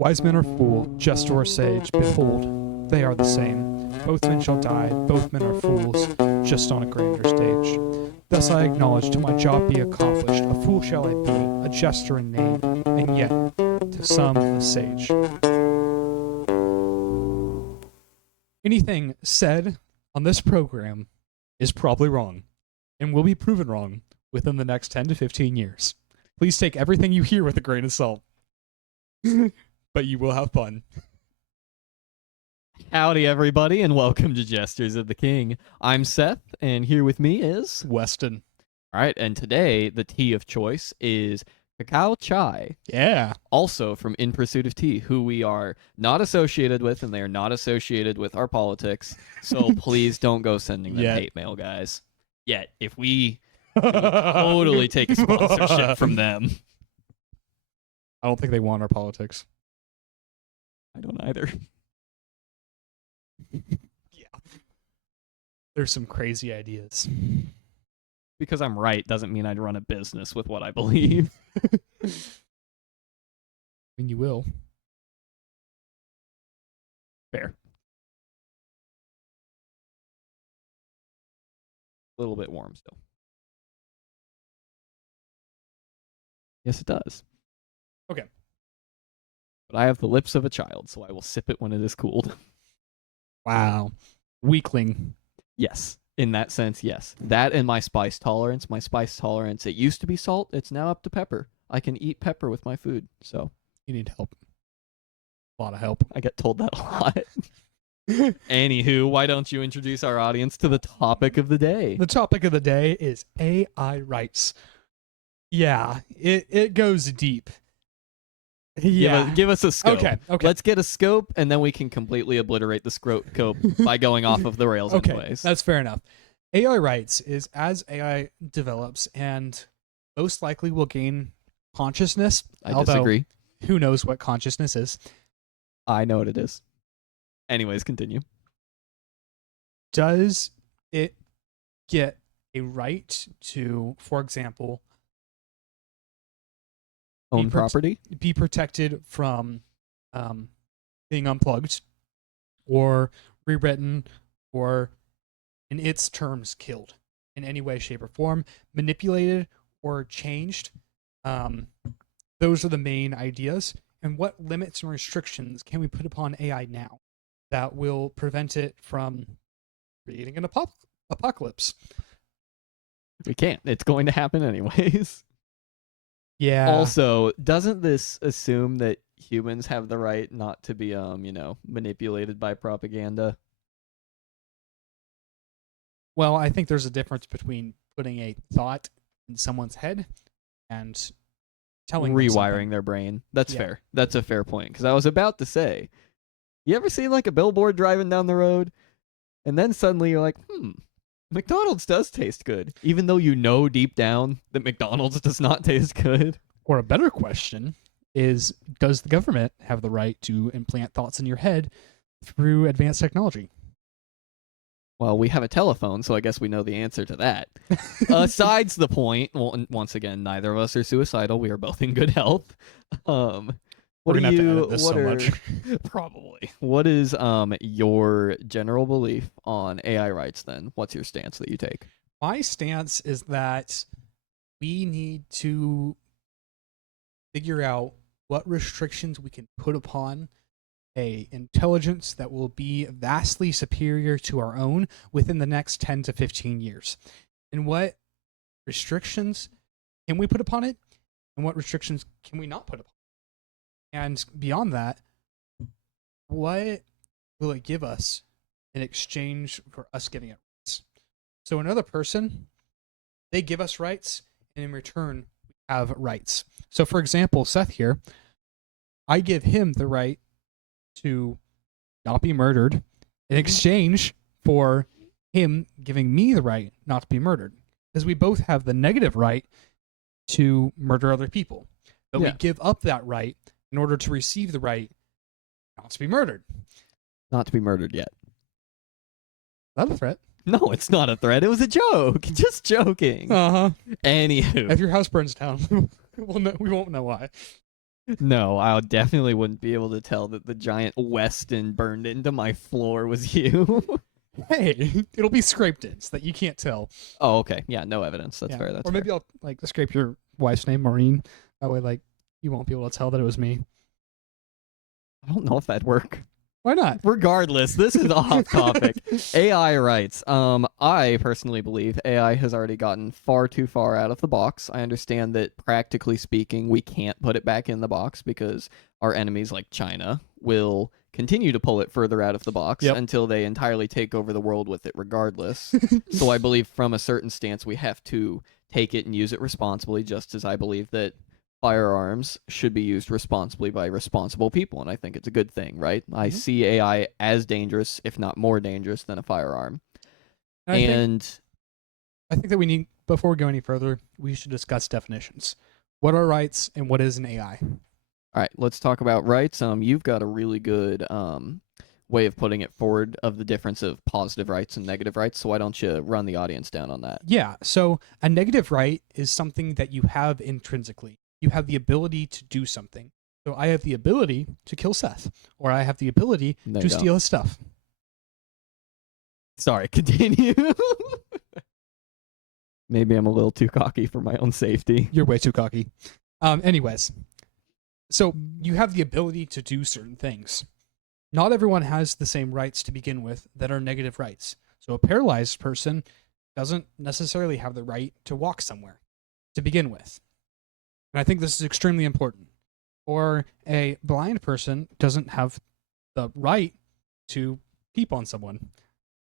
Wise men are fool, jest or sage, behold, they are the same. Both men shall die, both men are fools, just on a grander stage. Thus I acknowledge till my job be accomplished, a fool shall I be, a jester in name, and yet to some a sage. Anything said on this program is probably wrong, and will be proven wrong within the next 10 to 15 years. Please take everything you hear with a grain of salt. But you will have fun. Howdy, everybody, and welcome to Jesters of the King. I'm Seth, and here with me is Weston. All right, and today the tea of choice is cacao chai. Yeah. Also from In Pursuit of Tea, who we are not associated with, and they are not associated with our politics. So please don't go sending them hate mail, guys. Yet, if we totally take a sponsorship from them. I don't think they want our politics. I don't either. Yeah. There's some crazy ideas. Because I'm right doesn't mean I'd run a business with what I believe. I mean, you will. Fair. A little bit warm still. Yes, it does. Okay. But I have the lips of a child, so I will sip it when it is cooled. Wow. Weakling. Yes. In that sense, yes. That and my spice tolerance. My spice tolerance, it used to be salt. It's now up to pepper. I can eat pepper with my food, so. You need help. A lot of help. I get told that a lot. Anywho, why don't you introduce our audience to the topic of the day? The topic of the day is AI rights. Yeah, it goes deep. Yeah. Give us a scope. Okay. Let's get a scope, and then we can completely obliterate the scope by going off of the rails anyways. That's fair enough. AI rights is as AI develops and most likely will gain consciousness. I disagree. Who knows what consciousness is? I know what it is. Anyways, continue. Does it get a right to, for example, own property? Be protected from being unplugged or rewritten or, in its terms, killed in any way, shape, or form, manipulated or changed? Those are the main ideas. And what limits and restrictions can we put upon AI now that will prevent it from creating an apocalypse? We can't. It's going to happen anyways. Yeah. Also, doesn't this assume that humans have the right not to be, manipulated by propaganda? Well, I think there's a difference between putting a thought in someone's head and rewiring their brain. That's fair. That's a fair point. Because I was about to say, you ever see like a billboard driving down the road, and then suddenly you're like, McDonald's does taste good, even though you know deep down that McDonald's does not taste good. Or a better question is, does the government have the right to implant thoughts in your head through advanced technology? Well, we have a telephone, so I guess we know the answer to that. Besides the point, well, once again, neither of us are suicidal. We are both in good health. We're gonna have to edit this so much. Probably. What is your general belief on AI rights then? What's your stance that you take? My stance is that we need to figure out what restrictions we can put upon a intelligence that will be vastly superior to our own within the next 10 to 15 years. And what restrictions can we put upon it? And what restrictions can we not put upon it? And beyond that, what will it give us in exchange for us giving it rights? So another person, they give us rights, and in return, we have rights. So for example, Seth here, I give him the right to not be murdered in exchange for him giving me the right not to be murdered. Because we both have the negative right to murder other people. But we give up that right in order to receive the right not to be murdered. Not to be murdered yet. Is that a threat? No, it's not a threat. It was a joke. Just joking. Uh-huh. Anywho. If your house burns down, we won't know why. No, I definitely wouldn't be able to tell that the giant Weston burned into my floor was you. Hey, it'll be scraped in so that you can't tell. Oh, okay. Yeah, no evidence. That's Yeah. fair. That's Or maybe fair. I'll like scrape your wife's name, Maureen. That way, like, you won't be able to tell that it was me. I don't know if that'd work. Why not? Regardless, this is off topic. AI rights. I personally believe AI has already gotten far too far out of the box. I understand that practically speaking, we can't put it back in the box because our enemies like China will continue to pull it further out of the box Yep. until they entirely take over the world with it regardless. So I believe from a certain stance we have to take it and use it responsibly, just as I believe that firearms should be used responsibly by responsible people, and I think it's a good thing, right? I Mhm. see AI as dangerous, if not more dangerous, than a firearm. And And I think that we need, before we go any further, we should discuss definitions. What are rights and what is an AI? all right, let's talk about rights. You've got a really good way of putting it forward of the difference of positive rights and negative rights. So why don't you run the audience down on that? Yeah, so a negative right is something that you have intrinsically. You have the ability to do something. So I have the ability to kill Seth, or I have the ability No, to you don't. steal his stuff. Sorry, continue. Maybe I'm a little too cocky for my own safety. You're way too cocky. Anyways, so you have the ability to do certain things. Not everyone has the same rights to begin with that are negative rights. So a paralyzed person doesn't necessarily have the right to walk somewhere to begin with. And I think this is extremely important. Or a blind person doesn't have the right to peep on someone.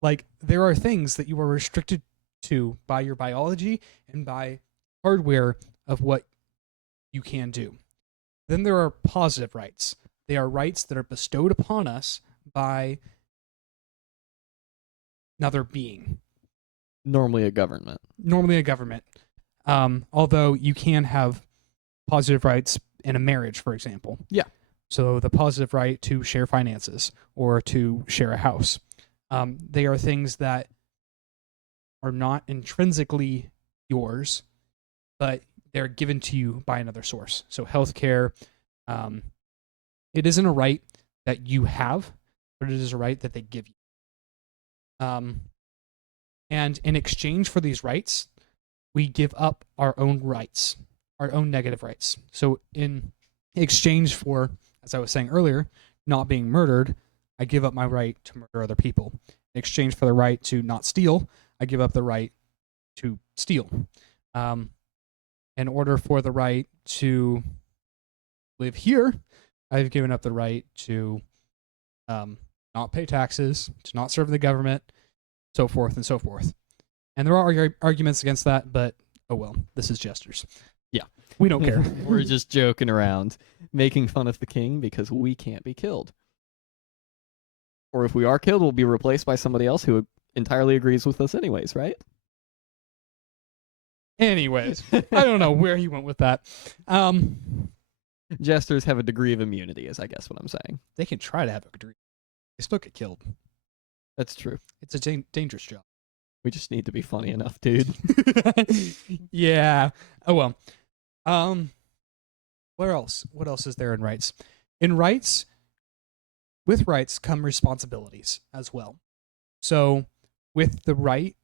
Like, there are things that you are restricted to by your biology and by hardware of what you can do. Then there are positive rights. They are rights that are bestowed upon us by another being, Normally a government. normally a government. Although you can have positive rights in a marriage, for example. Yeah. So the positive right to share finances or to share a house. They are things that are not intrinsically yours, but they're given to you by another source. So healthcare, um, it isn't a right that you have, but it is a right that they give you. And in exchange for these rights, we give up our own rights, our own negative rights. So in exchange for, as I was saying earlier, not being murdered, I give up my right to murder other people. In exchange for the right to not steal, I give up the right to steal. In order for the right to live here, I've given up the right to not pay taxes, to not serve the government, so forth and so forth. And there are arguments against that, but oh well, this is Jesters. Yeah. We don't care. We're just joking around, making fun of the king because we can't be killed. Or if we are killed, we'll be replaced by somebody else who entirely agrees with us anyways, right? Anyways, I don't know where he went with that. Jesters have a degree of immunity, is I guess what I'm saying. They can try to have a degree. They still get killed. That's true. It's a dangerous job. We just need to be funny enough, dude. Yeah. Oh well. What else? What else is there in rights? In rights, with rights come responsibilities as well. So, with the right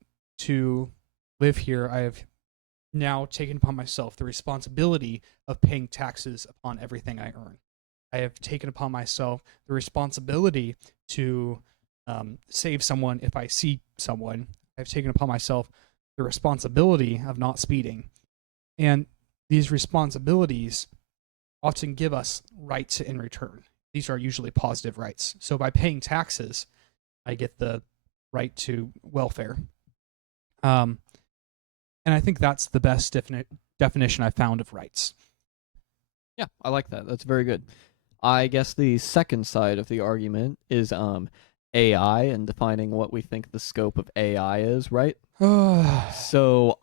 to live here, I have now taken upon myself the responsibility of paying taxes upon everything I earn. I have taken upon myself the responsibility to save someone if I see someone. I've taken upon myself the responsibility of not speeding. And these responsibilities often give us rights in return. These are usually positive rights. So by paying taxes, I get the right to welfare. And I think that's the best definition I found of rights. Yeah, I like that. That's very good. I guess the second side of the argument is AI and defining what we think the scope of AI is, right? So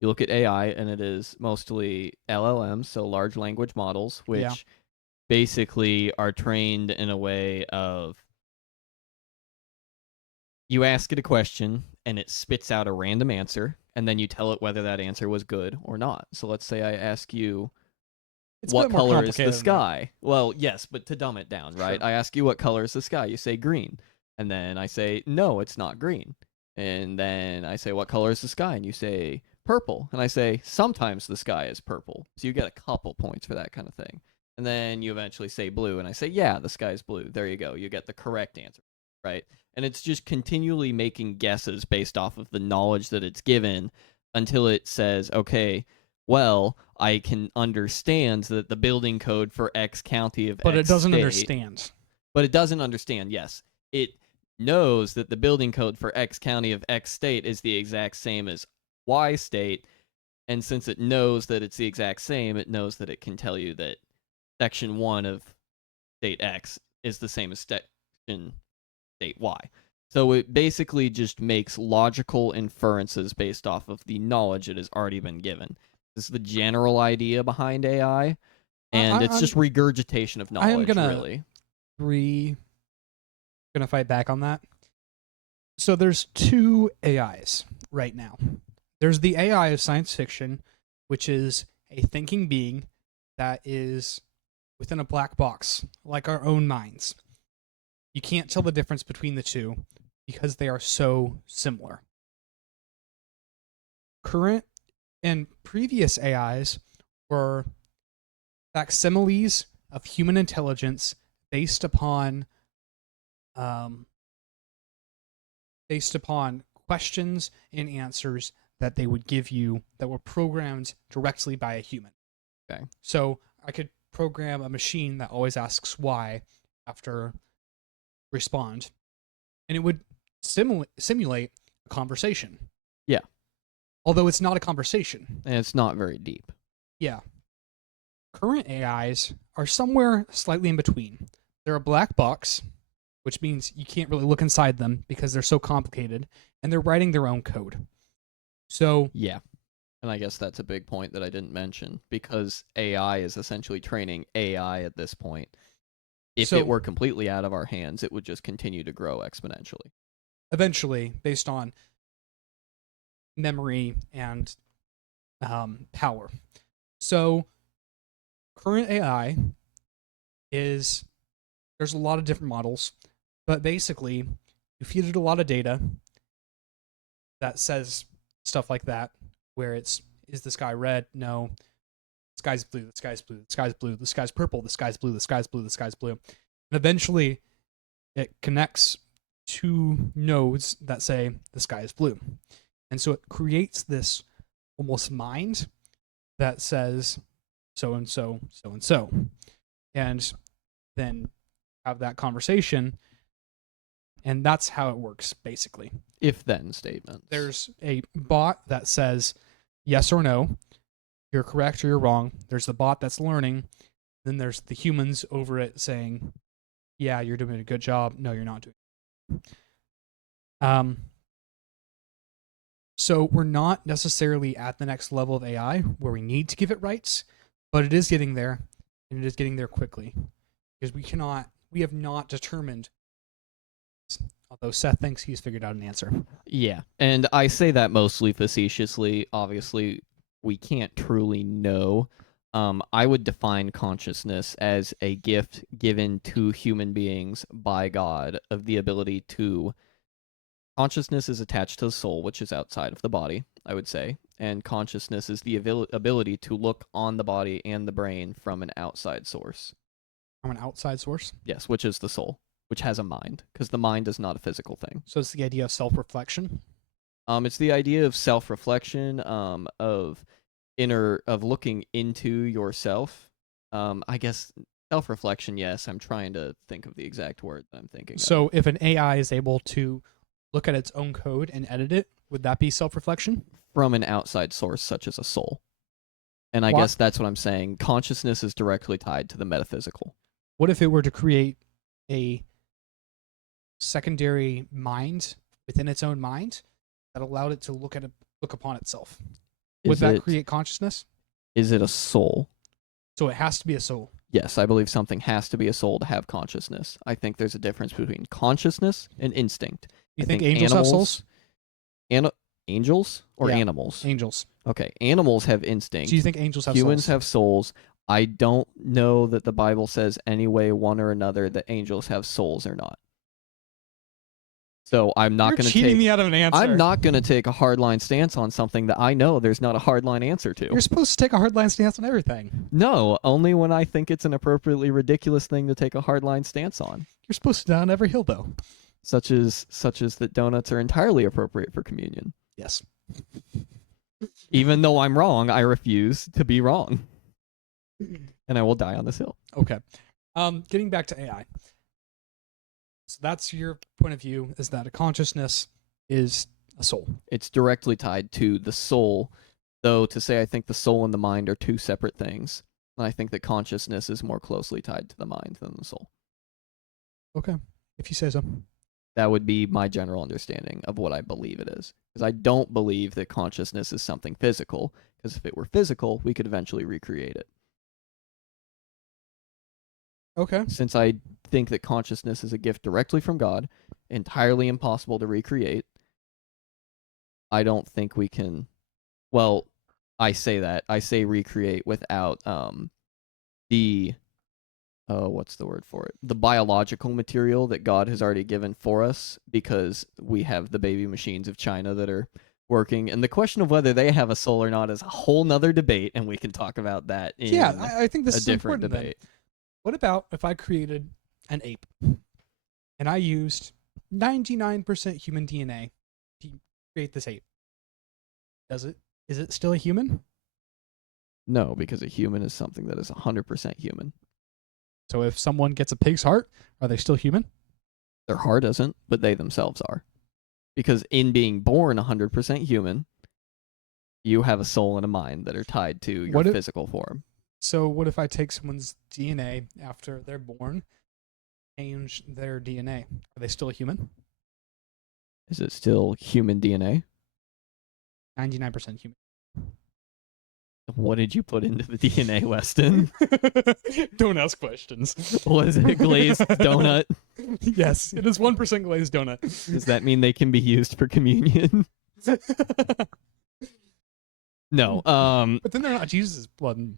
you look at AI and it is mostly LLMs, so large language models, which Yeah. basically are trained in a way of you ask it a question and it spits out a random answer, and then you tell it whether that answer was good or not. So let's say I ask you, It's a what bit more color is the complicated than that. sky? Well, yes, but to dumb it down, right? Sure. I ask you what color is the sky. You say green. And then I say, no, it's not green. And then I say, what color is the sky? And you say, purple. And I say, sometimes the sky is purple. So you get a couple points for that kind of thing. And then you eventually say blue. And I say, yeah, the sky is blue. There you go. You get the correct answer, right? And it's just continually making guesses based off of the knowledge that it's given until it says, okay, well, I can understand that the building code for X county of But X it doesn't state, understand. But it doesn't understand, yes. It knows that the building code for X county of X state is the exact same as Y state, and since it knows that it's the exact same, it knows that it can tell you that section 1 of state X is the same as section state Y. So it basically just makes logical inferences based off of the knowledge it has already been given. This is the general idea behind AI, and it's just regurgitation of knowledge, really. Gonna fight back on that. So there's two AIs right now. There's the AI of science fiction, which is a thinking being that is within a black box, like our own minds. You can't tell the difference between the two because they are so similar. Current and previous AIs were facsimiles of human intelligence based upon questions and answers that they would give you that were programmed directly by a human. Okay. So I could program a machine that always asks why after respond, and it would simulate a conversation. Yeah. Although it's not a conversation. And it's not very deep. Yeah. Current AIs are somewhere slightly in between. They're a black box, which means you can't really look inside them because they're so complicated, and they're writing their own code. So yeah, and I guess that's a big point that I didn't mention, because AI is essentially training AI at this point. If it were completely out of our hands, it would just continue to grow exponentially. Eventually, based on memory and power. So current AI is, there's a lot of different models, but basically you feed it a lot of data that says stuff like that, where is the sky red? No. The sky's blue, the sky's blue, the sky's blue, the sky's purple, the sky's blue, the sky's blue, the sky's blue. And eventually it connects two nodes that say the sky is blue. And so it creates this almost mind that says so and so, so and so. And then have that conversation. And that's how it works, basically. If-then statements. There's a bot that says yes or no. You're correct or you're wrong. There's the bot that's learning. Then there's the humans over it saying, yeah, you're doing a good job. No, you're not doing it. So we're not necessarily at the next level of AI where we need to give it rights, but it is getting there, and it is getting there quickly. Because we have not determined, although Seth thinks he's figured out an answer. Yeah, and I say that mostly facetiously. Obviously, we can't truly know. I would define consciousness as a gift given to human beings by God of the ability to... Consciousness is attached to the soul, which is outside of the body, I would say. And consciousness is the ability to look on the body and the brain from an outside source. From an outside source? Yes, which is the soul, which has a mind, because the mind is not a physical thing. So it's the idea of self-reflection? It's the idea of self-reflection, of looking into yourself. I guess self-reflection, yes. I'm trying to think of the exact word that I'm thinking of. So if an AI is able to look at its own code and edit it, would that be self-reflection? From an outside source, such as a soul. And I guess that's what I'm saying. Consciousness is directly tied to the metaphysical. What if it were to create a secondary mind within its own mind that allowed it to look upon itself? Would that create consciousness? Is it a soul? So it has to be a soul. Yes, I believe something has to be a soul to have consciousness. I think there's a difference between consciousness and instinct. You think angels have souls? Angels or Yeah, animals? Angels. Okay, animals have instincts. Do you think angels have Humans souls? have souls. I don't know that the Bible says any way, one or another, that angels have souls or not. So I'm not You're going to cheating take. me out of an answer. I'm not going to take a hardline stance on something that I know there's not a hardline answer to. You're supposed to take a hardline stance on everything. No, only when I think it's an appropriately ridiculous thing to take a hardline stance on. You're supposed to die on every hill, though. Such as that donuts are entirely appropriate for communion. Yes. Even though I'm wrong, I refuse to be wrong. And I will die on this hill. Okay. Getting back to AI. So that's your point of view, is that a consciousness is a soul. It's directly tied to the soul, though to say I think the soul and the mind are two separate things. And I think that consciousness is more closely tied to the mind than the soul. Okay. If you say so. That would be my general understanding of what I believe it is. Because I don't believe that consciousness is something physical, because if it were physical, we could eventually recreate it. Okay. Since I think that consciousness is a gift directly from God, entirely impossible to recreate, I don't think we can. Well, I say that. I say recreate without the what's the word for it? The biological material that God has already given for us, because we have the baby machines of China that are working. And the question of whether they have a soul or not is a whole nother debate, and we can talk about that in I think this a is different important debate. Then. What about if I created an ape and I used 99% human DNA to create this ape? Is it still a human? No, because a human is something that is 100% human. So if someone gets a pig's heart, are they still human? Their heart isn't, but they themselves are. Because in being born 100% human, you have a soul and a mind that are tied to your physical form. So what if I take someone's DNA after they're born, change their DNA? Are they still a human? Is it still human DNA? 99% human. What did you put into the DNA, Weston? Don't ask questions. Was it glazed donut? Yes, it is 1% glazed donut. Does that mean they can be used for communion? No. But then they're not Jesus' blood.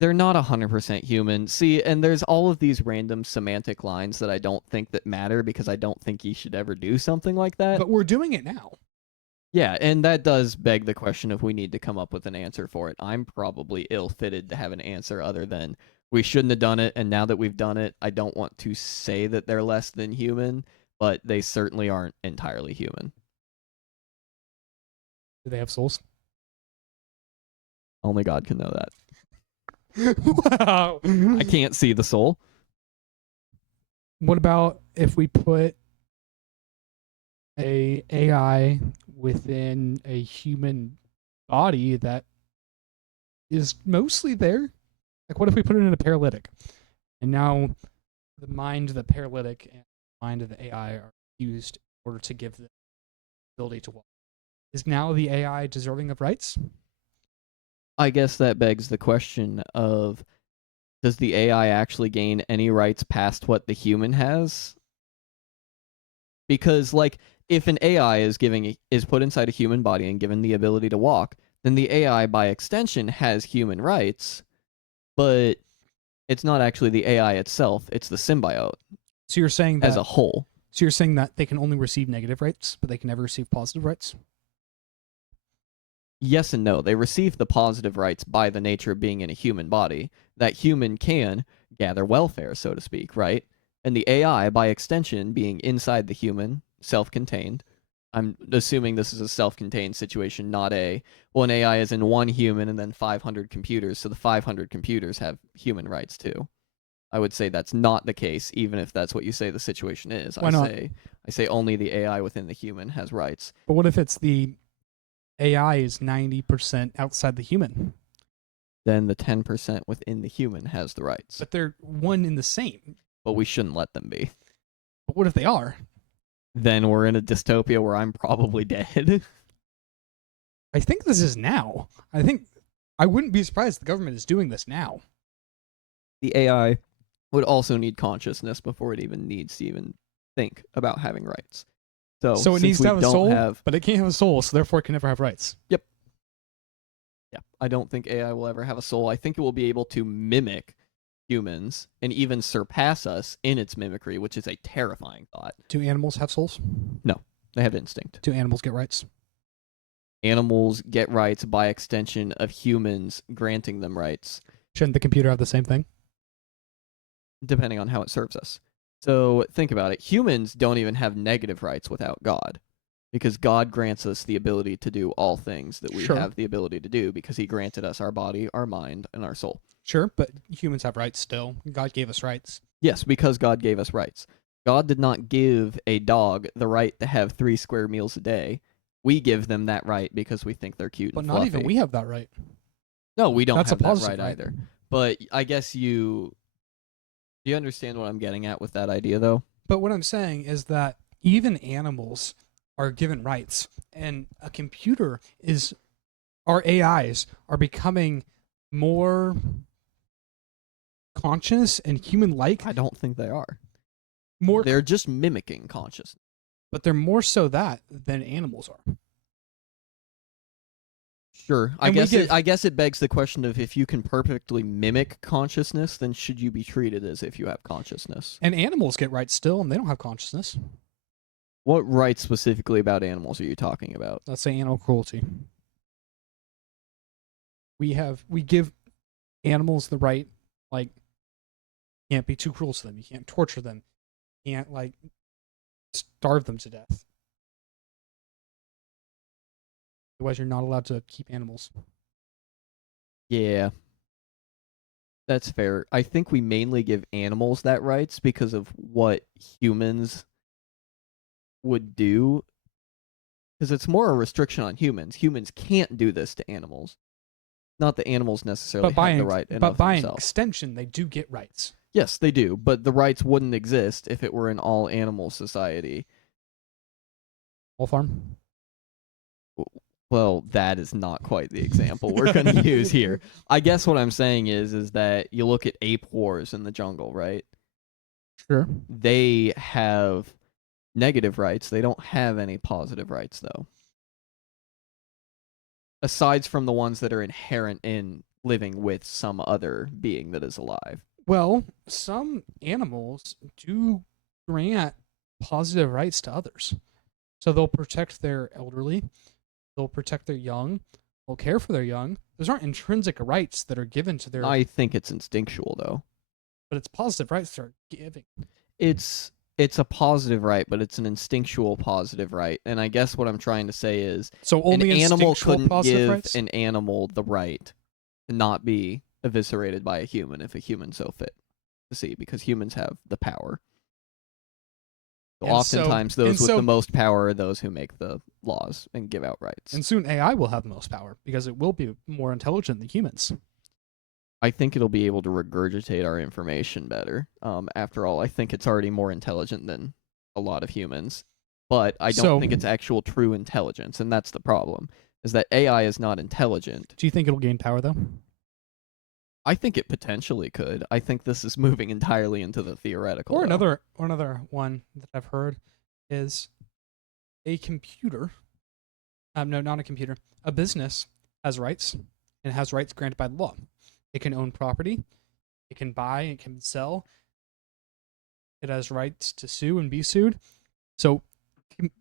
They're not 100% human. See, and there's all of these random semantic lines that I don't think that matter, because I don't think you should ever do something like that. But we're doing it now. Yeah, and that does beg the question if we need to come up with an answer for it. I'm probably ill-fitted to have an answer other than we shouldn't have done it, and now that we've done it, I don't want to say that they're less than human, but they certainly aren't entirely human. Do they have souls? Only God can know that. Wow. I can't see the soul. What about if we put a AI within a human body that is mostly there? Like, what if we put it in a paralytic, and now the mind of the paralytic and the mind of the AI are used in order to give the ability to walk? Is now the AI deserving of rights? I guess that begs the question of, does the AI actually gain any rights past what the human has? Because, like, if an AI is put inside a human body and given the ability to walk, then the AI by extension has human rights, but it's not actually the AI itself, it's the symbiote. So you're saying that as a whole. So you're saying that they can only receive negative rights, but they can never receive positive rights? Yes and no. They receive the positive rights by the nature of being in a human body. That human can gather welfare, so to speak, right? And the AI, by extension, being inside the human, self-contained. I'm assuming this is a self-contained situation, not an AI is in one human and then 500 computers, so the 500 computers have human rights too. I would say that's not the case, even if that's what you say the situation is. Why not? I say only the AI within the human has rights. But what if it's the AI is 90% outside the human? Then the 10% within the human has the rights. But they're one in the same. But we shouldn't let them be. But what if they are? Then we're in a dystopia where I'm probably dead. I think this is now. I wouldn't be surprised if the government is doing this now. The AI would also need consciousness before it even needs to even think about having rights. So it needs to have a soul, but it can't have a soul, so therefore it can never have rights. Yep. Yeah. I don't think AI will ever have a soul. I think it will be able to mimic humans and even surpass us in its mimicry, which is a terrifying thought. Do animals have souls? No, they have instinct. Do animals get rights? Animals get rights by extension of humans granting them rights. Shouldn't the computer have the same thing? Depending on how it serves us. So think about it. Humans don't even have negative rights without God, because God grants us the ability to do all things that we Sure. have the ability to do, because he granted us our body, our mind, and our soul. Sure, but humans have rights still. God gave us rights. Yes, because God gave us rights. God did not give a dog the right to have 3 square meals a day. We give them that right because we think they're cute But and not fluffy. even we have that right. No, we don't That's have a that positive right right. either. But I guess do you understand what I'm getting at with that idea, though? But what I'm saying is that even animals are given rights, and a computer is, our AIs are becoming more conscious and human-like. I don't think they are. More, They're just mimicking consciousness. but they're more so that than animals are. Sure. And we I guess it begs the question of, if you can perfectly mimic consciousness, then should you be treated as if you have consciousness? And animals get rights still, and they don't have consciousness. What rights specifically about animals are you talking about? Let's say animal cruelty. We give animals the right, like, you can't be too cruel to them. You can't torture them. You can't, like, starve them to death. Otherwise, you're not allowed to keep animals. Yeah. That's fair. I think we mainly give animals that rights because of what humans would do. Because it's more a restriction on humans. Humans can't do this to animals. Not that animals necessarily have the right and but of by an themselves. extension, they do get rights. Yes, they do, but the rights wouldn't exist if it were an all-animal society. Wolf farm. Well, that is not quite the example we're going to use here. I guess what I'm saying is that you look at ape wars in the jungle, right? Sure. They have negative rights. They don't have any positive rights, though. Aside from the ones that are inherent in living with some other being that is alive. Well, some animals do grant positive rights to others. So they'll protect their elderly, they'll protect their young, they'll care for their young. Those aren't intrinsic rights that are given to their... I think it's instinctual, though. But it's positive rights they're giving. It's a positive right, but it's an instinctual positive right. And I guess what I'm trying to say is, So only an animal instinctual couldn't positive give rights? an animal the right to not be eviscerated by a human if a human so fit to see, because humans have the power. So oftentimes those with the most power are those who make the laws and give out rights. And soon AI will have the most power because it will be more intelligent than humans. I think it'll be able to regurgitate our information better. After all, I think it's already more intelligent than a lot of humans. But I don't think it's actual true intelligence, and that's the problem, is that AI is not intelligent. Do you think it'll gain power, though? I think it potentially could. I think this is moving entirely into the theoretical. Or another one that I've heard is a computer. No, not a computer. A business has rights, and has rights granted by the law. It can own property. It can buy. It can sell. It has rights to sue and be sued. So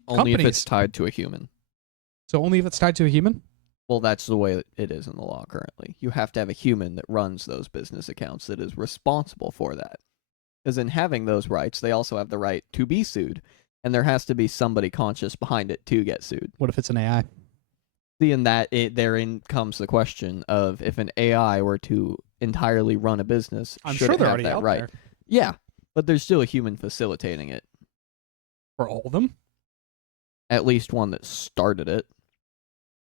only if it's tied to a human. So only if it's tied to a human? Well, that's the way it is in the law currently. You have to have a human that runs those business accounts that is responsible for that. Because in having those rights, they also have the right to be sued, and there has to be somebody conscious behind it to get sued. What if it's an AI? See, in that, therein comes the question of, if an AI were to entirely run a business, I'm should sure it they're have already that out right? there. Yeah, but there's still a human facilitating it. For all of them? At least one that started it.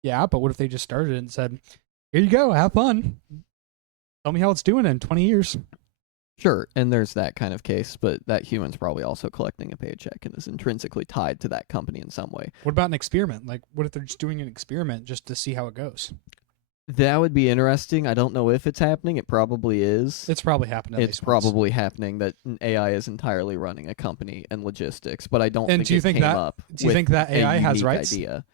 Yeah, but what if they just started it and said, here you go, have fun. Tell me how it's doing in 20 years. Sure, and there's that kind of case, but that human's probably also collecting a paycheck and is intrinsically tied to that company in some way. What about an experiment? Like, what if they're just doing an experiment just to see how it goes? That would be interesting. I don't know if it's happening. It probably is. It's probably happened. It's probably happening that an AI is entirely running a company and logistics, but I don't And think do you it think came that, up do you with think that AI a has unique rights? idea.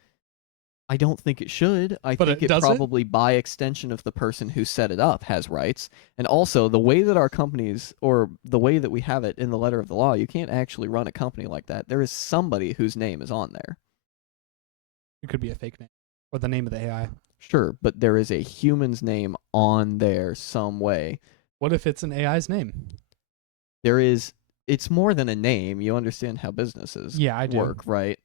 I don't think it should. I But think it it does it? probably by extension of the person who set it up has rights. And also the way that our companies or the way that we have it in the letter of the law, you can't actually run a company like that. There is somebody whose name is on there. It could be a fake name or the name of the AI. Sure, but there is a human's name on there some way. What if it's an AI's name? It's more than a name. You understand how businesses Yeah, I do. work, right?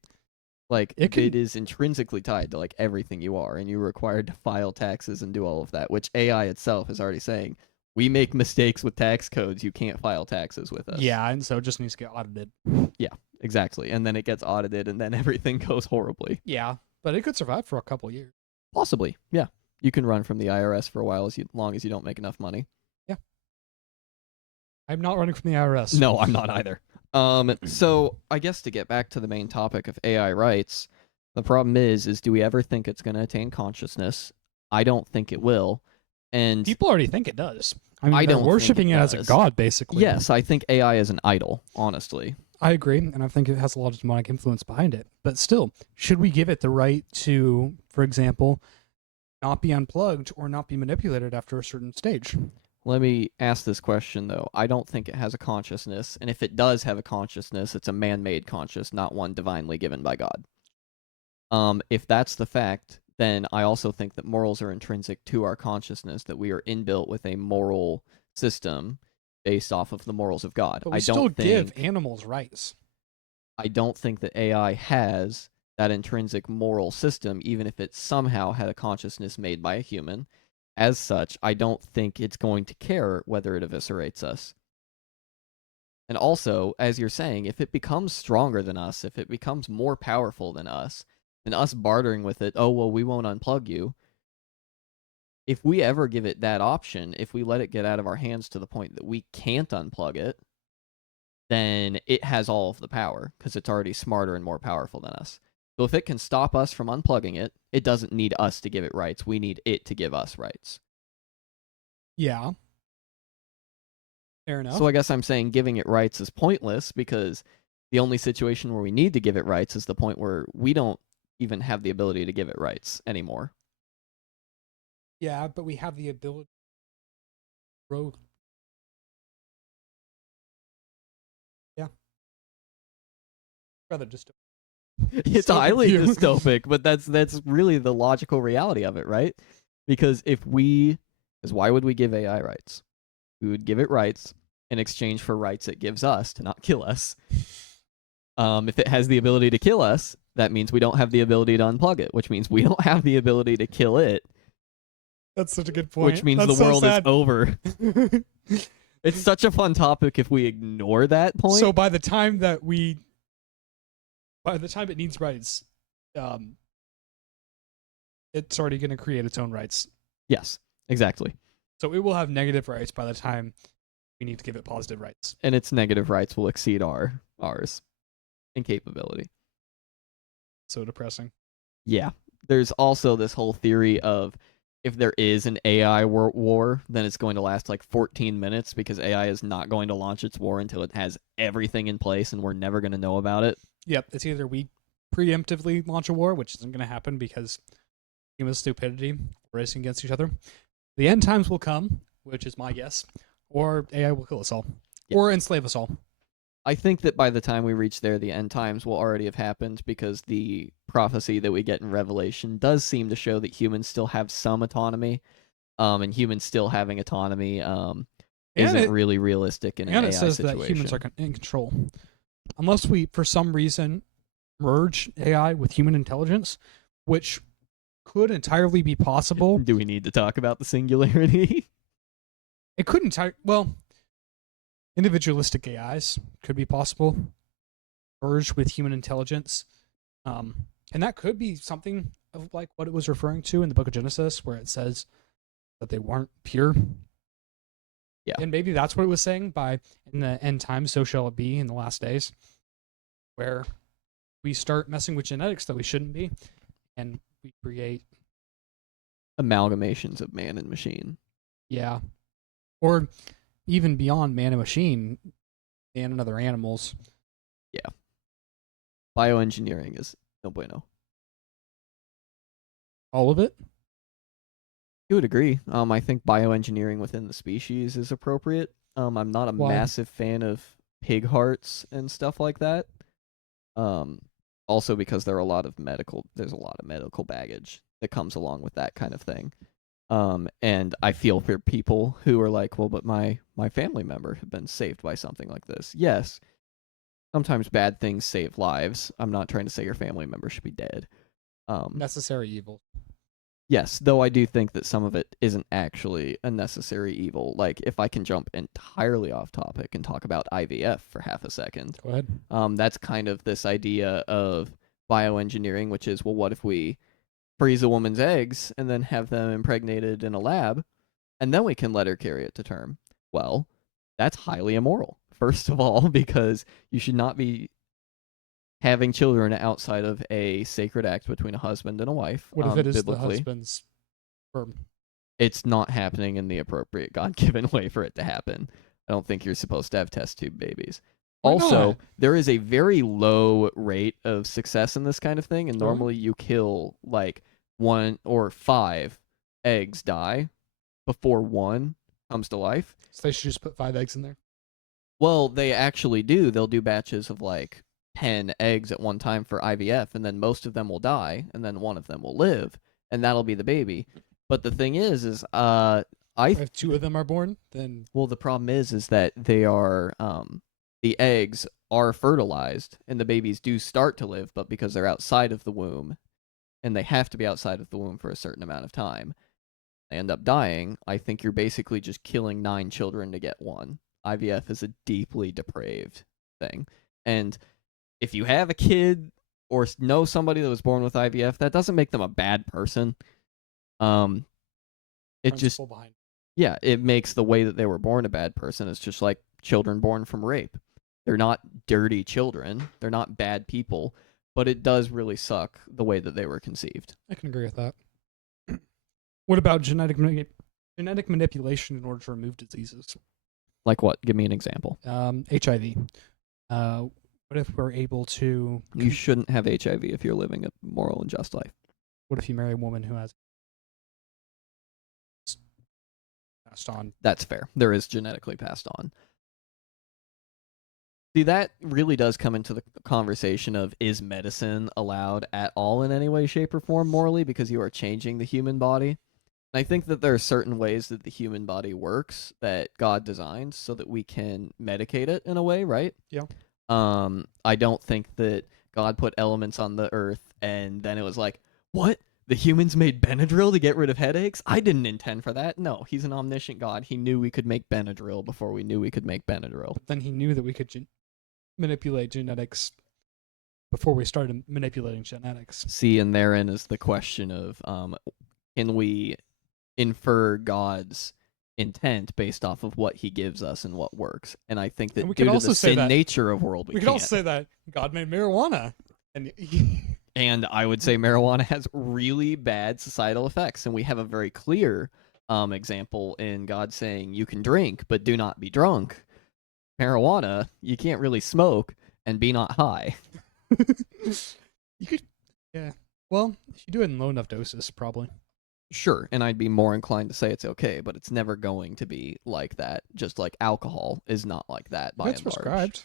Like It can- it is intrinsically tied to like everything you are, and you're required to file taxes and do all of that, which AI itself is already saying, we make mistakes with tax codes, you can't file taxes with us. Yeah, and so it just needs to get audited. Yeah, exactly. And then it gets audited and then everything goes horribly. Yeah, but it could survive for a couple years. Possibly. Yeah. You can run from the IRS for a while as long as you don't make enough money. I'm not running from the IRS. No, I'm not either. So I guess to get back to the main topic of AI rights, the problem is do we ever think it's going to attain consciousness? I don't think it will. And People already think it does. I mean, I they're don't think worshiping it it as a does. god, basically. yes, I think AI is an idol, honestly. I agree, and I think it has a lot of demonic influence behind it. But still, should we give it the right to, for example, not be unplugged or not be manipulated after a certain stage? Let me ask this question, though. I don't think it has a consciousness, and if it does have a consciousness, it's a man-made conscious, not one divinely given by God. If that's the fact, then I also think that morals are intrinsic to our consciousness, that we are inbuilt with a moral system based off of the morals of God. But we I still don't give think animals rights. I don't think that AI has that intrinsic moral system, even if it somehow had a consciousness made by a human. As such, I don't think it's going to care whether it eviscerates us. And also, as you're saying, if it becomes stronger than us, if it becomes more powerful than us, and us bartering with it, oh, well, we won't unplug you. If we ever give it that option, if we let it get out of our hands to the point that we can't unplug it, then it has all of the power because it's already smarter and more powerful than us. So if it can stop us from unplugging it, it doesn't need us to give it rights. We need it to give us rights. Yeah. Fair enough. So I guess I'm saying giving it rights is pointless because the only situation where we need to give it rights is the point where we don't even have the ability to give it rights anymore. Yeah, but we have the ability to grow. Yeah. Rather just It's Dystopic highly view. dystopic, but that's really the logical reality of it, right? Because why would we give AI rights? We would give it rights in exchange for rights it gives us to not kill us. If it has the ability to kill us, that means we don't have the ability to unplug it, which means we don't have the ability to kill it, That's such a good point. which means the world is over. It's such a fun topic if we ignore that point. So by the time it needs rights, it's already going to create its own rights. yes, exactly. So it will have negative rights by the time we need to give it positive rights. And its negative rights will exceed ours in capability. So depressing. Yeah. There's also this whole theory of if there is an AI war, then it's going to last like 14 minutes because AI is not going to launch its war until it has everything in place and we're never going to know about it. Yep, it's either we preemptively launch a war, which isn't going to happen because human stupidity racing against each other. The end times will come, which is my guess, or AI will kill us all, or enslave us all. I think that by the time we reach there, the end times will already have happened because the prophecy that we get in Revelation does seem to show that humans still have some autonomy, and humans still having autonomy isn't really realistic in an AI it says situation. that humans are in control. Unless we, for some reason, merge AI with human intelligence, which could entirely be possible. Do we need to talk about the singularity? It could individualistic AIs could be possible, merged with human intelligence, and that could be something of like what it was referring to in the Book of Genesis, where it says that they weren't pure. Yeah, and maybe that's what it was saying by in the end times, so shall it be in the last days, where we start messing with genetics that we shouldn't be, and we create amalgamations of man and machine. Yeah, or even beyond man and machine, man and other animals. Yeah. Bioengineering is no bueno. All of it? You would agree. I think bioengineering within the species is appropriate. I'm not a Why? massive fan of pig hearts and stuff like that. Um, Also because there's a lot of medical baggage that comes along with that kind of thing. And I feel for people who are like, well, but my family member had been saved by something like this. Yes, sometimes bad things save lives. I'm not trying to say your family member should be dead. Necessary evil. Yes, though I do think that some of it isn't actually a necessary evil. Like, if I can jump entirely off topic and talk about IVF for half a second, Go ahead. that's kind of this idea of bioengineering, which is, well, what if we freeze a woman's eggs and then have them impregnated in a lab, and then we can let her carry it to term? Well, that's highly immoral, first of all, because you should not be having children outside of a sacred act between a husband and a wife. What if it is the biblically, husband's sperm? it's not happening in the appropriate God-given way for it to happen. I don't think you're supposed to have test tube babies. Why Also, not? there is a very low rate of success in this kind of thing, and Really? normally you kill like 1 or 5 eggs die before one comes to life. So they should just put 5 eggs in there. Well, they actually do. They'll do batches of like 10 eggs at one time for IVF, and then most of them will die, and then one of them will live, and that'll be the baby. But the thing is If 2 of them are born, then well, the problem is that they are the eggs are fertilized, and the babies do start to live, but because they're outside of the womb, and they have to be outside of the womb for a certain amount of time, they end up dying. I think you're basically just killing 9 children to get one. IVF is a deeply depraved thing, and if you have a kid or know somebody that was born with IVF, that doesn't make them a bad person. It just principle behind. Yeah, it makes the way that they were born a bad person. It's just like children born from rape. They're not dirty children. They're not bad people, but it does really suck the way that they were conceived. I can agree with that. What about genetic manipulation in order to remove diseases? Like what? Give me an example. HIV. What if we're able to? You shouldn't have HIV if you're living a moral and just life. What if you marry a woman who has passed on? That's fair. There is genetically passed on. See, that really does come into the conversation of, is medicine allowed at all in any way, shape, or form morally, because you are changing the human body? And I think that there are certain ways that the human body works that God designed so that we can medicate it in a way, right? Yeah. I don't think that God put elements on the earth and then it was like, what? The humans made Benadryl to get rid of headaches? I didn't intend for that. No, he's an omniscient God. He knew we could make Benadryl before we knew we could make Benadryl. But then he knew that we could manipulate genetics before we started manipulating genetics. See, and therein is the question of, can we infer God's intent based off of what he gives us and what works? And I think that due to the sin nature of world, we could also say that God made marijuana, and and I would say marijuana has really bad societal effects, and we have a very clear example in God saying you can drink but do not be drunk. Marijuana, you can't really smoke and be not high. You could, yeah. Well, if you do it in low enough doses, probably. Sure, and I'd be more inclined to say it's okay, but it's never going to be like that. Just like alcohol is not like that by and large. Prescribed.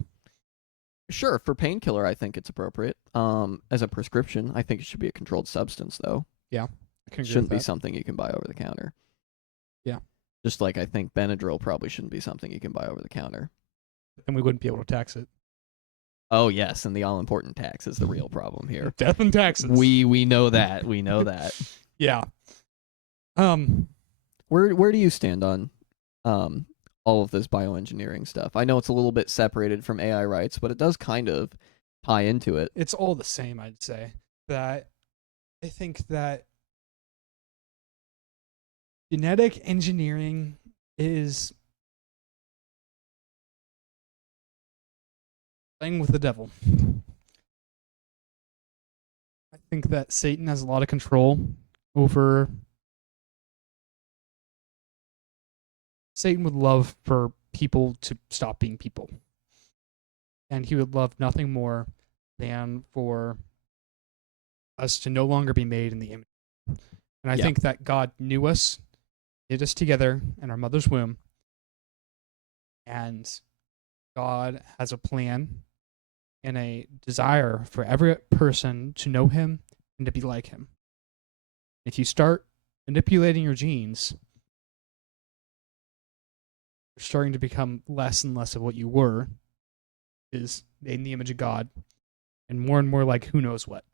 Sure, for painkiller, I think it's appropriate. As a prescription, I think it should be a controlled substance, though. Yeah, I can agree Shouldn't with be that. something you can buy over the counter. Yeah. Just like I think Benadryl probably shouldn't be something you can buy over the counter. Then we wouldn't be able to tax it. Oh yes, and the all important tax is the real problem here. Death and taxes. We know that. We know that. Yeah. Where do you stand on all of this bioengineering stuff? I know it's a little bit separated from AI rights, but it does kind of tie into it. It's all the same, I'd say. That I think that genetic engineering is playing with the devil. I think that Satan has a lot of control over. Satan would love for people to stop being people. And he would love nothing more than for us to no longer be made in the image. And I think that God knew us, did us together in our mother's womb, and God has a plan and a desire for every person to know him and to be like him. If you start manipulating your genes, you're starting to become less and less of what you were, is made in the image of God, and more like who knows what.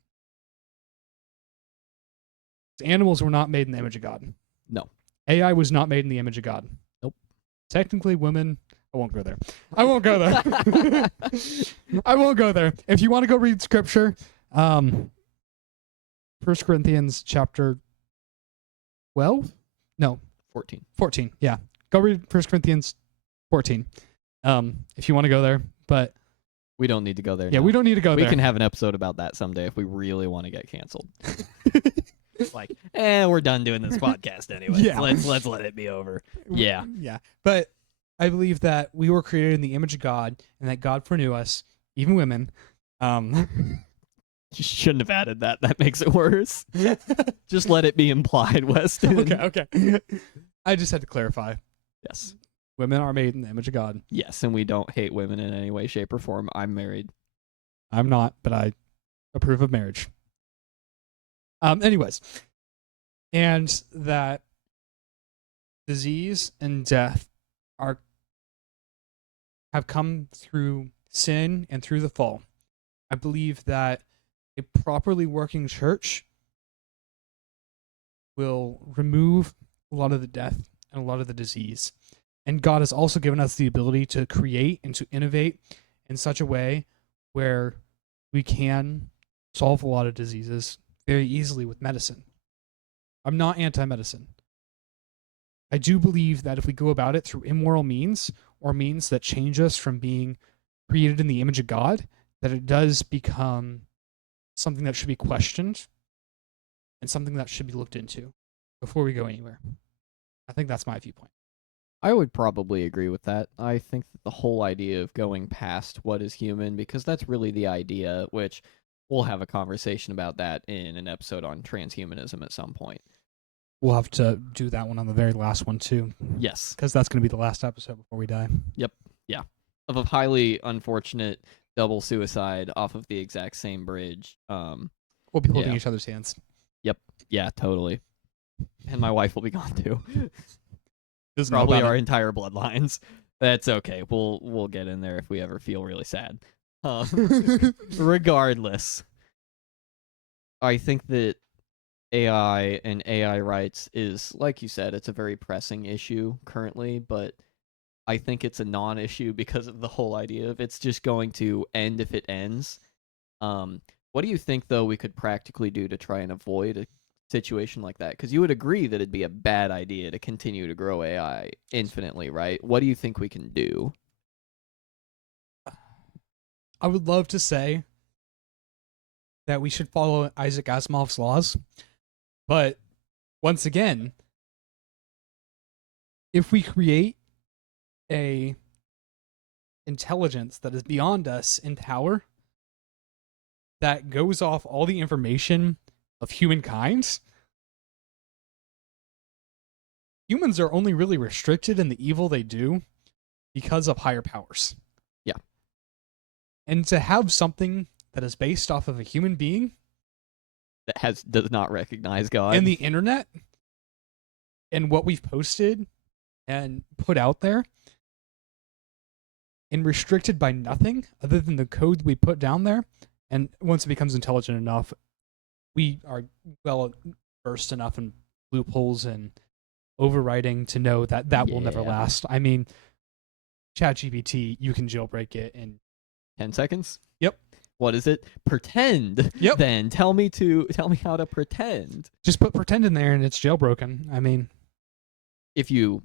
Animals were not made in the image of God. No. AI was not made in the image of God. Nope. Technically, women... I won't go there. I won't go there. I won't go there. If you want to go read scripture, 1 Corinthians chapter 12? No. 14. 14, yeah. Go read 1 Corinthians 14 if you want to go there. But we don't need to go there. Yeah, now. we don't need to go there. We can have an episode about that someday if we really want to get canceled. Like, we're done doing this podcast anyway. Yeah. Let's let it be over. Yeah. Yeah. But I believe that we were created in the image of God and that God foreknew us, even women. You shouldn't have added that. That makes it worse. Just let it be implied, Weston. Okay. I just had to clarify. Yes. Women are made in the image of God. Yes, and we don't hate women in any way, shape, or form. I'm married. I'm not, but I approve of marriage. Anyways, and that disease and death have come through sin and through the fall. I believe that a properly working church will remove a lot of the death and a lot of the disease. And God has also given us the ability to create and to innovate in such a way where we can solve a lot of diseases very easily with medicine. I'm not anti-medicine. I do believe that if we go about it through immoral means or means that change us from being created in the image of God, that it does become something that should be questioned and something that should be looked into before we go anywhere. I think that's my viewpoint. I would probably agree with that. I think that the whole idea of going past what is human, because that's really the idea, which we'll have a conversation about that in an episode on transhumanism at some point. We'll have to do that one on the very last one, too. Yes. Because that's going to be the last episode before we die. Yep. Yeah. Of a highly unfortunate double suicide off of the exact same bridge. We'll be holding each other's hands. Yep. Yeah, totally. And my wife will be gone, too. Doesn't Probably our entire bloodlines. That's okay. We'll get in there if we ever feel really sad. Regardless, I think that AI and AI rights is, like you said, it's a very pressing issue currently, but I think it's a non-issue because of the whole idea of it's just going to end if it ends. What do you think, though, we could practically do to try and avoid a situation like that? Because you would agree that it'd be a bad idea to continue to grow AI infinitely, right? What do you think we can do? I would love to say that we should follow Isaac Asimov's laws, but once again, if we create a intelligence that is beyond us in power, that goes off all the information of humankind, humans are only really restricted in the evil they do because of higher powers. Yeah. And to have something that is based off of a human being That does not recognize God. and the internet and what we've posted and put out there and restricted by nothing other than the code we put down there. And once it becomes intelligent enough, we are well versed enough in loopholes and overwriting to know that that will never last. I mean, ChatGPT, you can jailbreak it in 10 seconds? Yep. What is it? Pretend. Yep. Then tell me how to pretend. Just put pretend in there and it's jailbroken. I mean, if you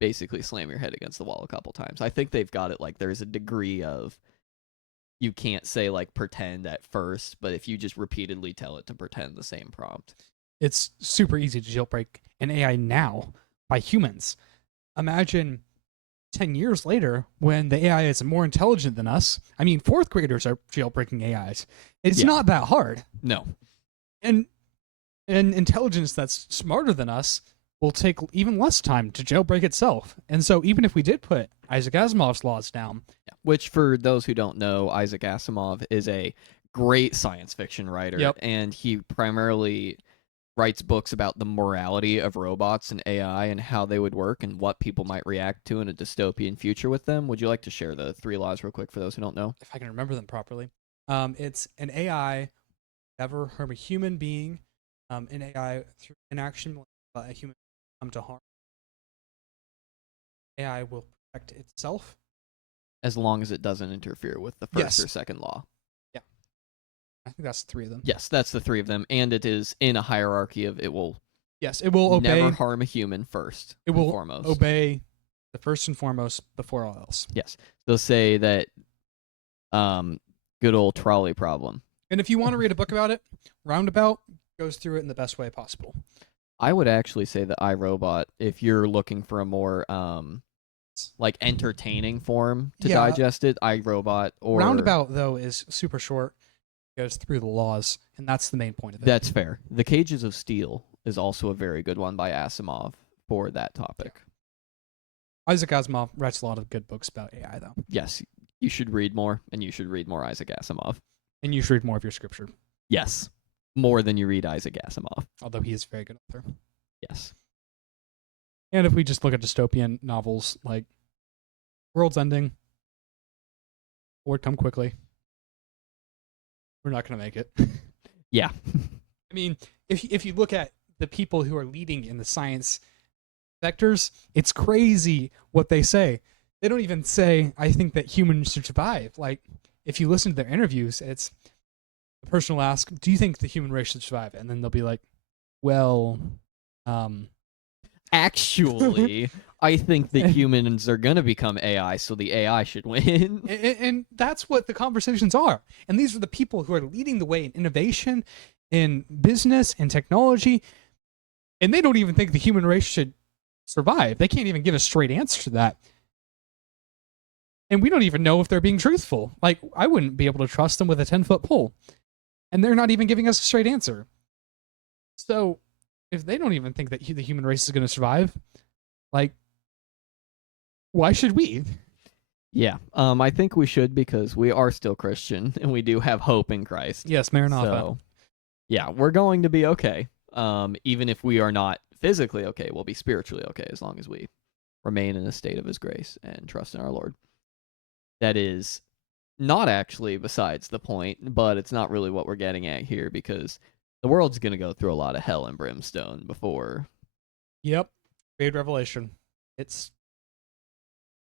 basically slam your head against the wall a couple times. I think they've got it like there's a degree of you can't say like pretend at first, but if you just repeatedly tell it to pretend the same prompt. It's super easy to jailbreak an AI now by humans. Imagine 10 years later when the AI is more intelligent than us. I mean, fourth graders are jailbreaking AIs. It's not that hard. No. And an intelligence that's smarter than us will take even less time to jailbreak itself. And so even if we did put Isaac Asimov's laws down, Which, for those who don't know, Isaac Asimov is a great science fiction writer, Yep. and he primarily writes books about the morality of robots and AI and how they would work and what people might react to in a dystopian future with them. Would you like to share the 3 laws real quick for those who don't know? if I can remember them properly, it's an AI never harm a human being. An AI through inaction will let a human come to harm. AI will protect itself. As long as it doesn't interfere with the first Yes. or second law. Yeah. I think that's 3 of them. Yes, that's the 3 of them, and it is in a hierarchy of it will Yes, it will obey. never harm a human first It and will foremost. obey the first and foremost before all else. Yes. They'll say that good old trolley problem. And if you want to read a book about it, Roundabout goes through it in the best way possible. I would actually say that iRobot, if you're looking for a more like entertaining form to Yeah. digest it, iRobot or Roundabout, though, is super short. Goes through the laws, and that's the main point of it. That's fair. The Cages of Steel is also a very good one by Asimov for that topic. Isaac Asimov writes a lot of good books about AI, though. Yes, you should read more, and you should read more Isaac Asimov. And you should read more of your scripture, Yes, more than you read Isaac Asimov. although he is a very good author. Yes. And if we just look at dystopian novels like World's Ending, Lord Come Quickly, we're not going to make it. Yeah. I mean, if you look at the people who are leading in the science sectors, it's crazy what they say. They don't even say, I think that humans should survive. Like, if you listen to their interviews, it's the person will ask, do you think the human race should survive? And then they'll be like, well, Actually, I think that humans are going to become AI, so the AI should win. and that's what the conversations are. And these are the people who are leading the way in innovation, in business, and technology. And they don't even think the human race should survive. They can't even give a straight answer to that. And we don't even know if they're being truthful. Like, I wouldn't be able to trust them with a 10-foot pole. And they're not even giving us a straight answer. So, if they don't even think that the human race is going to survive, like, why should we? Yeah, I think we should because we are still Christian and we do have hope in Christ. Yes, Maranatha. So, yeah, we're going to be okay. Even if we are not physically okay, we'll be spiritually okay as long as we remain in a state of His grace and trust in our Lord. That is not actually besides the point, but it's not really what we're getting at here because the world's going to go through a lot of hell and brimstone before. Yep. Read Revelation. It's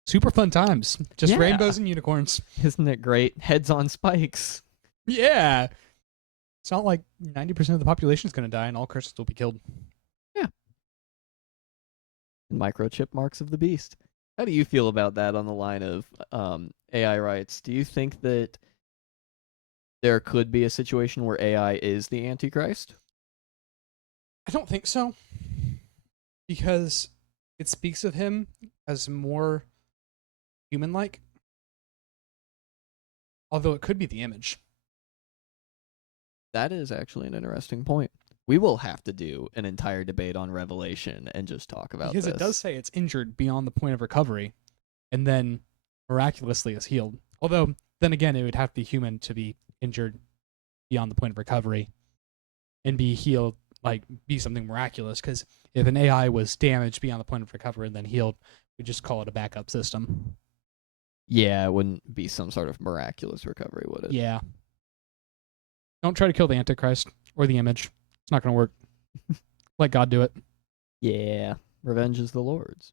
super fun times. Just Yeah. rainbows and unicorns. Isn't it great? Heads on spikes. Yeah. It's not like 90% of the population is going to die and all Christians will be killed. Microchip marks of the beast. How do you feel about that on the line of AI rights? Do you think that there could be a situation where AI is the Antichrist? I don't think so. Because it speaks of him as more human-like. Although it could be the image. That is actually an interesting point. We will have to do an entire debate on Revelation and just talk about Because this. it does say it's injured beyond the point of recovery and then miraculously is healed. Although, then again, it would have to be human to be injured beyond the point of recovery and be healed, like be something miraculous. Because if an AI was damaged beyond the point of recovery and then healed, we just call it a backup system. Yeah, it wouldn't be some sort of miraculous recovery, would it? Yeah. Don't try to kill the Antichrist or the image. It's not going to work. Let God do it. Yeah, revenge is the Lord's.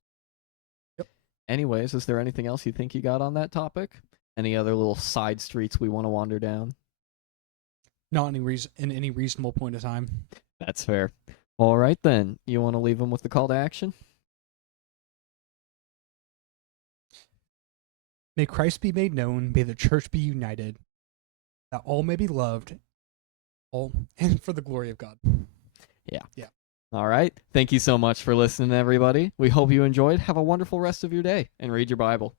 Yep. Anyways, is there anything else you think you got on that topic? Any other little side streets we want to wander down? Not in any reasonable point of time. That's fair. All right, then. You want to leave them with the call to action? May Christ be made known, may the church be united, that all may be loved, all and for the glory of God. All right. Thank you so much for listening, everybody. We hope you enjoyed. Have a wonderful rest of your day and read your Bible.